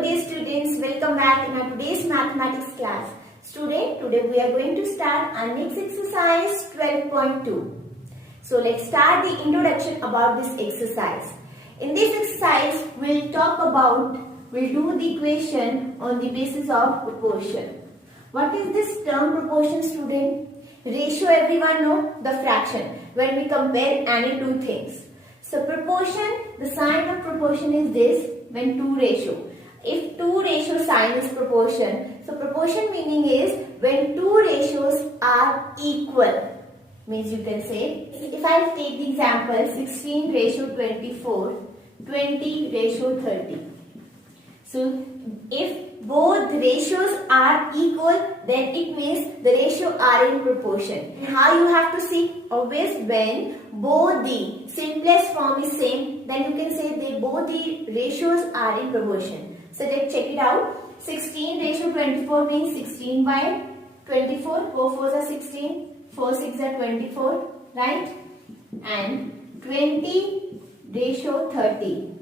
Hello dear students, welcome back in our today's mathematics class. Today we are going to start our next exercise 12.2. So let's start the introduction about this exercise. In this exercise, we'll do the equation on the basis of proportion. What is this term proportion, student? Ratio, everyone know, the fraction when we compare any two things. So proportion, the sign of proportion is this when two ratio. If two ratio sign is proportion, so proportion meaning is when two ratios are equal. Means you can say, if I take the example 16 ratio 24, 20 ratio 30. So if both ratios are equal, then it means the ratio are in proportion. And how you have to see? Always when both the simplest form is same, then you can say both the ratios are in proportion. So let's check it out. 16 ratio 24 means 16 by 24. 4 4s are 16. 4 6 are 24. Right? And 20 ratio 30.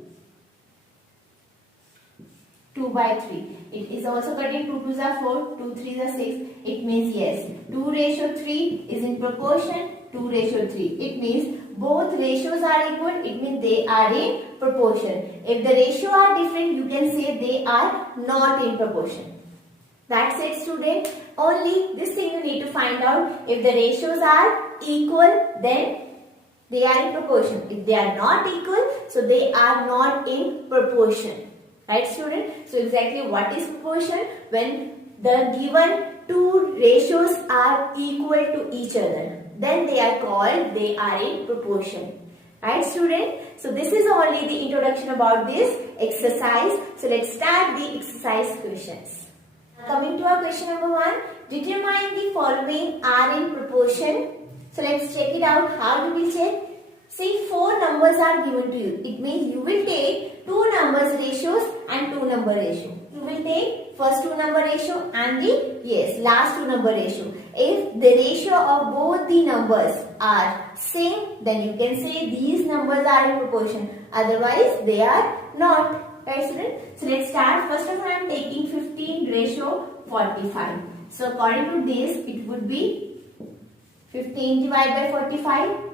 2 by 3. It is also cutting 2 2s are 4. 2 3s are 6. It means yes. 2 ratio 3 is in proportion. 2 ratio 3. It means both ratios are equal. It means they are in proportion. If the ratio are different, you can say they are not in proportion. That's it, student. Only this thing you need to find out. If the ratios are equal, then they are in proportion. If they are not equal, so they are not in proportion. Right, student? So exactly what is proportion? When the given two ratios are equal to each other, then they are in proportion. Right, student? So this is only the introduction about this exercise. So let's start the exercise questions. Coming to our question number 1, determine the following are in proportion. So let's check it out. How do we check? See, 4 numbers are given to you. It means you will take 2 numbers ratios and 2 number ratio. You will take first 2 number ratio and the last 2 number ratio. If the ratio of both the numbers are same, then you can say these numbers are in proportion. Otherwise, they are not. Right, student? So let's start. First of all, I am taking 15 ratio 45. So according to this, it would be 15 divided by 45.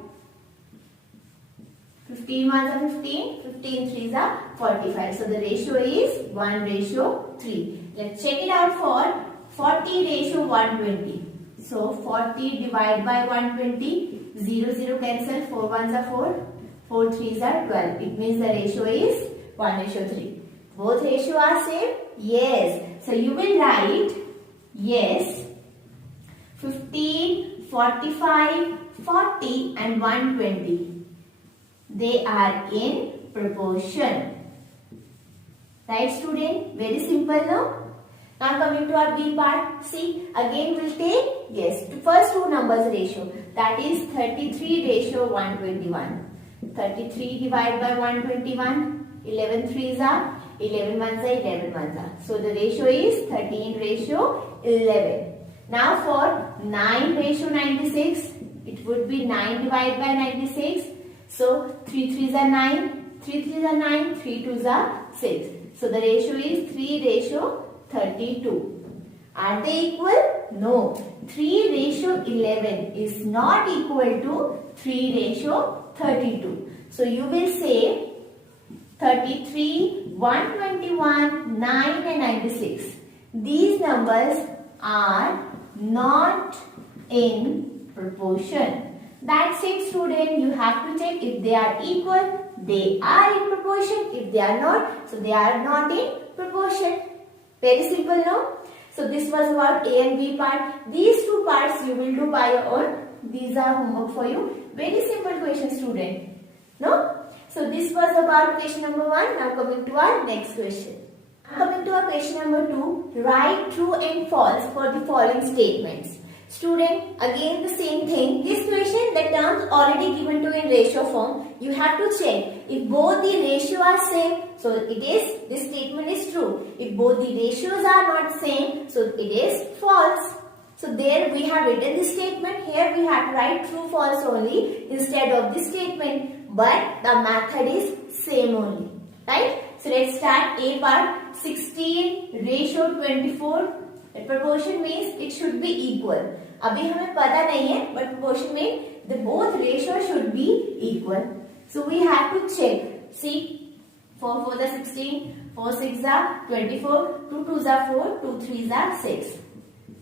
15 ones are 15, 15 threes are 45. So the ratio is 1 ratio 3. Let's check it out for 40 ratio 120. So 40 divided by 120, 0 0 cancel, 4 ones are 4, 4 threes are 12. It means the ratio is 1 ratio 3. Both ratio are same? Yes. So you will write yes, 15, 45, 40 and 120. They are in proportion. Right, student? Very simple, no? Now coming to our B part. See, again we'll take, first 2 numbers ratio. That is 33 ratio 121. 33 divided by 121. 11 threes are, 11 ones are, 11 ones are. So the ratio is 13 ratio 11. Now for 9 ratio 96. It would be 9 divided by 96. So 3 threes are 9, 3 threes are 9, 3 twos are 6. So the ratio is 3 ratio 32. Are they equal? No. 3 ratio 11 is not equal to 3 ratio 32. So you will say 33, 121, 9 and 96. These numbers are not in proportion. That's it, student. You have to check if they are equal, they are in proportion. If they are not, so they are not in proportion. Very simple, no? So this was about A and B part. These 2 parts you will do by your own. These are homework for you. Very simple question, student. No? So this was about question number 1. Now coming to our next question. Coming to our question number 2. Write true and false for the following statements. Student, again the same thing. This question, the terms already given to in ratio form. You have to check if both the ratio are same. So this statement is true. If both the ratios are not same, so it is false. So there we have written this statement. Here we have to write true false only instead of this statement. But the method is same only. Right? So let's start A part. 16 ratio 24. The proportion means it should be equal. अभी हमें पता नहीं है, but proportion means the both ratio should be equal. So we have to check. See, 4 the 16, 4 6 are 24, 2 2s are 4, 2 3s are 6.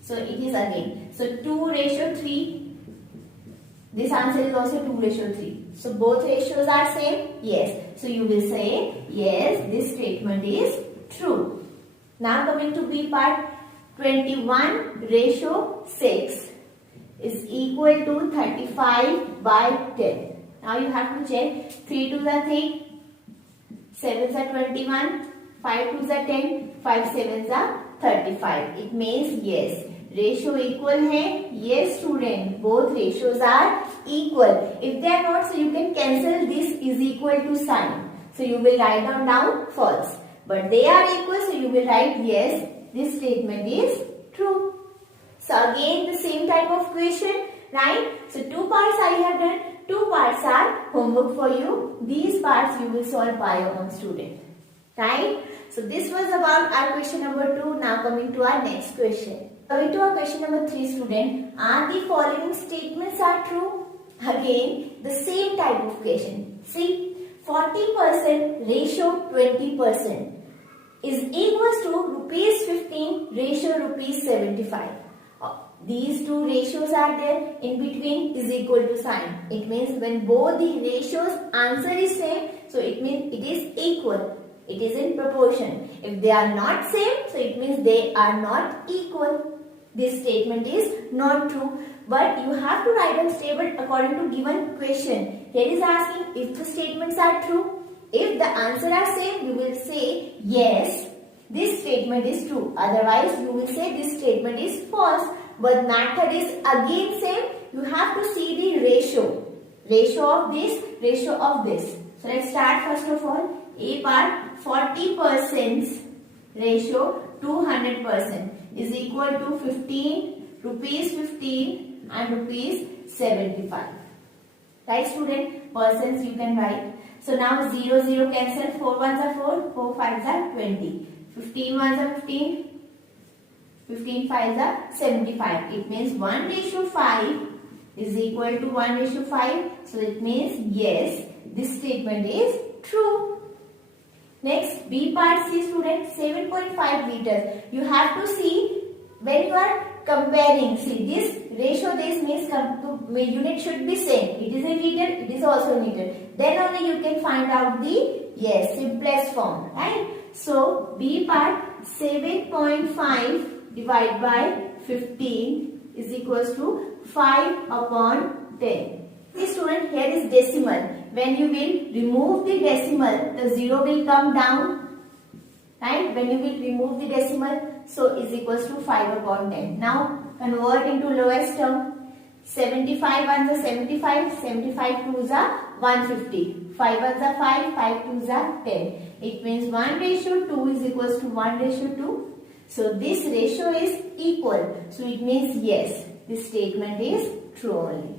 So it is again. So 2 ratio 3. This answer is also 2 ratio 3. So both ratios are same? Yes. So you will say, yes, this statement is true. Now coming to B part. 21 ratio 6 is equal to 35 by 10. Now you have to check. 3 2s are 3, 7s are 21, 5 2s are 10, 5 7s are 35. It means yes, ratio equal है. Yes student, both ratios are equal. If they are not, so you can cancel this is equal to sign. So you will write down false. But they are equal, so you will write yes, this statement is true. So again the same type of question, right? So 2 parts I have done. 2 parts are homework for you. These parts you will solve by your own student, right? So this was about our question number 2. Now coming to our next question. Coming to our question number 3 student. Are the following statements are true? Again the same type of question. See, 40% ratio 20% is equals to rupees 15 ratio rupees 75. These two ratios are there, in between is equal to sign. It means when both the ratios answer is same, so it means it is equal. It is in proportion. If they are not same, so it means they are not equal. This statement is not true. But you have to write a statement according to given question. Here is asking if the statements are true. If the answer are same, you will say yes, this statement is true. Otherwise, you will say this statement is false. But method is again same. You have to see the ratio. Ratio of this, ratio of this. So let's start first of all. A part 40% ratio 200% is equal to 15, rupees 15 and rupees 75. Right student? Percents you can write. So now 0 0 cancel. 4 1s are 4, 4 5s are 20. 15 1s are 15. 15 5s are 75. It means 1 ratio 5 is equal to 1 ratio 5. So it means yes, this statement is true. Next, B part C student, 7.5 liters. You have to see when you are comparing. See this ratio, this means unit should be same. It is in liter, it is also in liter. Then only you can find out the simplest form, right? So B part 7.5 divided by 15 is equals to 5 upon 10. See student, here is decimal. When you will remove the decimal, the 0 will come down, right? When you will remove the decimal, so is equals to 5 upon 10. Now convert into lowest term. 75 ones are 75, 75 twos are 150. 5 ones are 5, 5 twos are 10. It means 1 ratio 2 is equals to 1 ratio 2. So this ratio is equal. So it means yes, this statement is true only.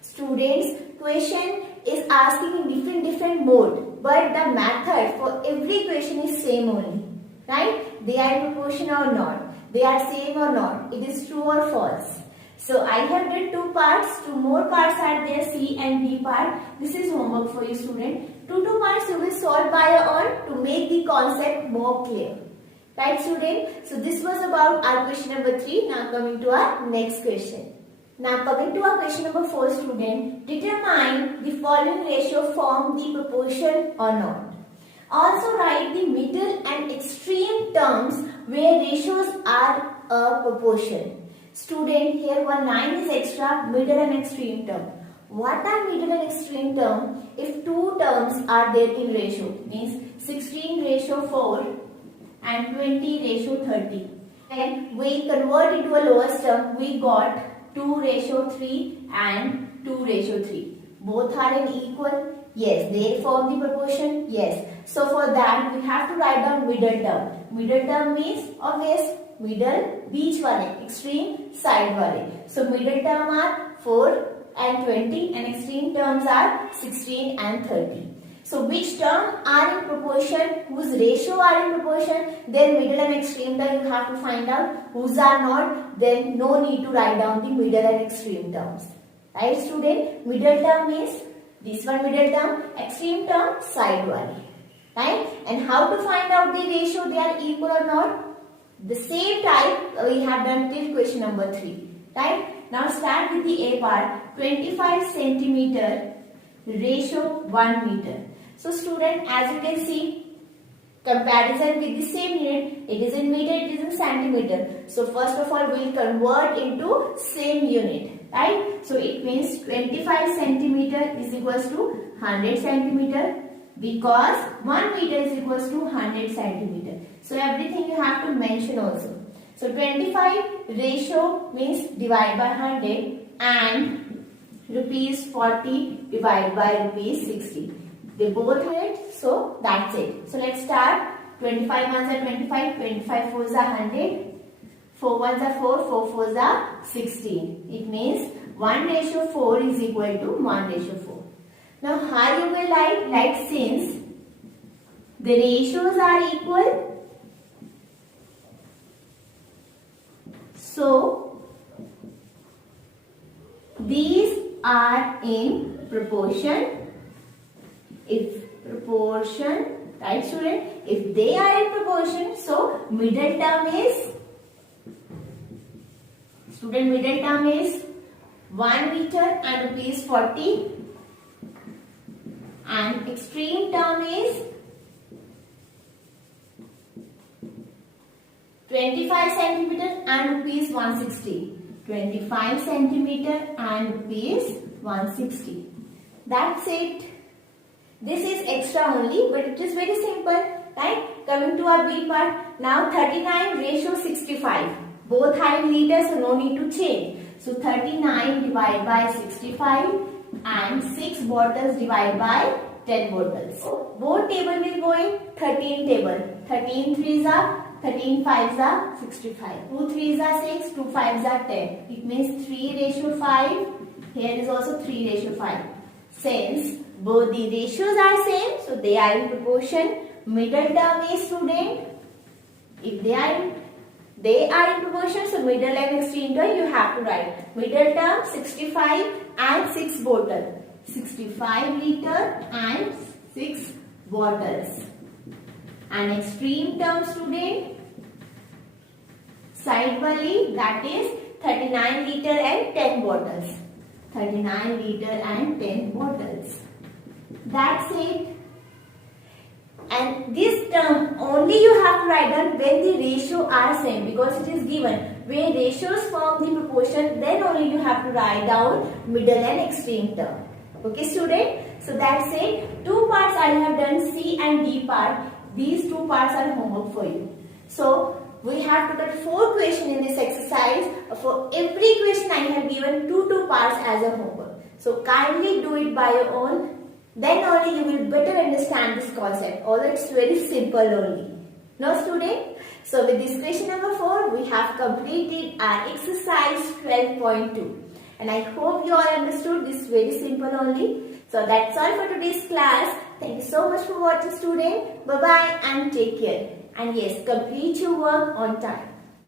Students, question is asking in different mode, but the method for every question is same only, right? They are in proportion or not, they are same or not, it is true or false. So I have done 2 parts, 2 more parts are there, C and D part. This is homework for you student. 2 parts you will solve by your own to make the concept more clear. Right student? So this was about our question number 3. Now coming to our next question. Now coming to our question number 4 student. Determine the following ratio form the proportion or not. Also write the middle and extreme terms where ratios are a proportion. Student, here one line is extra, middle and extreme term. What are middle and extreme term? If 2 terms are there in ratio, means 16 ratio 4 and 20 ratio 30. Then we convert into a lowest term, we got 2 ratio 3 and 2 ratio 3. Both are in equal. Yes, they form the proportion. Yes. So for that we have to write down middle term. Middle term means obvious. Middle बीच वाले, extreme side वाले. So middle term are 4 and 20 and extreme terms are 16 and 30. So which term are in proportion, whose ratio are in proportion, then middle and extreme term you have to find out. Whose are not, then no need to write down the middle and extreme terms. Right student? Middle term is this one middle term, extreme term side one. Right? And how to find out the ratio, they are equal or not? The same type we have done till question number 3. Right? Now start with the A part. 25 centimeter ratio 1 meter. So student, as you can see, comparison with the same unit, it is in meter, it is in centimeter. So first of all, we will convert into same unit, right? So it means 25 centimeter is equals to 100 centimeter, because 1 meter is equals to 100 centimeter. So everything you have to mention also. So 25 ratio means divide by 100 and rupees 40 divided by rupees 60. They both hit, so that's it. So let's start. 25 ones are 25, 25 fours are 100, 4 ones are 4, 4 fours are 16. It means 1:4 is equal to 1:4. Now how you will write? Like since the ratios are equal, so these are in proportion. If proportion, right student? If they are in proportion, so middle term is, student, middle term is 1 meter and rupees 40, and extreme term is 25 centimeter and rupees 160. 25 centimeter and rupees 160. That's it. This is extra only, but it is very simple, right? Coming to our B part. Now 39 ratio 65. Both are in liters, so no need to change. So 39 divided by 65 and 6 bottles divided by 10 bottles. So both table will go in 13 table. 13 threes are, 13 fives are 65. 2 threes are 6, 2 fives are 10. It means 3:5. Here is also 3:5. Since both the ratios are same, so they are in proportion. Middle term is, student, if they are in proportion, so middle and extreme term you have to write. Middle term 65 and 6 bottle. 65 liter and 6 bottles. And extreme term, student, side wali, that is 39 liter and 10 bottles. 39 liter and 10 bottles. That's it. And this term only you have to write down when the ratio are same, because it is given. When ratios form the proportion, then only you have to write down middle and extreme term. Okay student? So that's it. 2 parts I have done, C and D part. These 2 parts are homework for you. So we have to cut 4 questions in this exercise. For every question I have given 2 parts as a homework. So kindly do it by your own. Then only you will better understand this concept. Although it's very simple only. No student? So with this question number 4, we have completed our exercise 12.2. And I hope you all understood this very simple only. So that's all for today's class. Thank you so much for watching, student. Bye-bye and take care. And yes, complete your work on time.